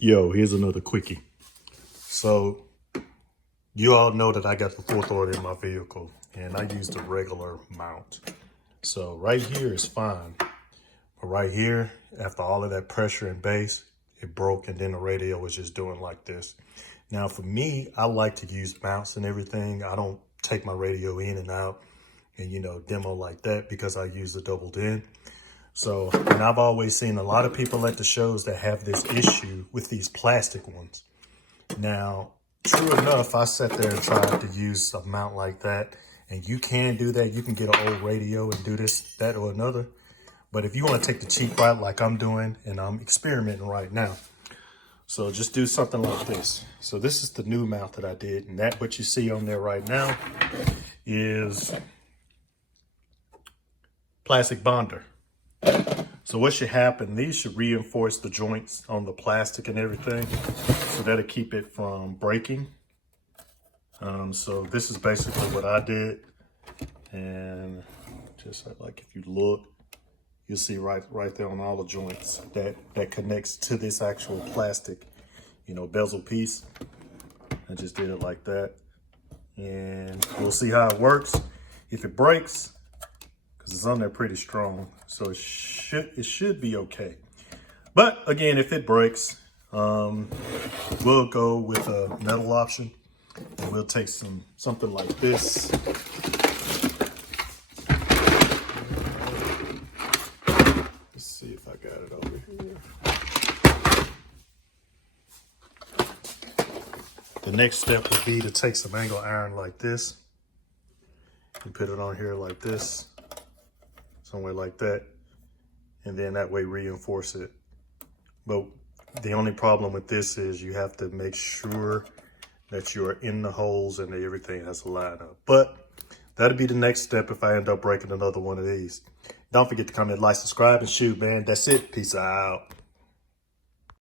Yo, here's another quickie. So you all know that I got the fourth order in my vehicle and I use the regular mount. So right here is fine. But right here, after all of that pressure and bass, it broke and then the radio was just doing like this. Now for me, I like to use mounts and everything. I don't take my radio in and out and, demo like that because I use the doubled in. So, and I've always seen a lot of people at the shows that have this issue with these plastic ones. Now, true enough, I sat there and tried to use a mount like that, and you can do that. You can get an old radio and do this, that, or another. But if you want to take the cheap route like I'm doing, and I'm experimenting right now, so just do something like this. So this is the new mount that I did, and that what you see on there right now is plastic bonder. So what should happen, these should reinforce the joints on the plastic and everything, so that'll keep it from breaking. So this is basically what I did. And just like if you look, you'll see right there on all the joints that connects to this actual plastic, bezel piece. I just did it like that. And we'll see how it works. If it breaks, it's on there pretty strong, so it should be okay. But again, if it breaks, we'll go with a metal option, and we'll take something like this. Let's see if I got it over here. The next step would be to take some angle iron like this and put it on here like this. Somewhere like that, and then that way reinforce it. But the only problem with this is you have to make sure that you're in the holes and that everything has to line up. But that'll be the next step if I end up breaking another one of these. Don't forget to comment, like, subscribe, and shoot, man. That's it. Peace out.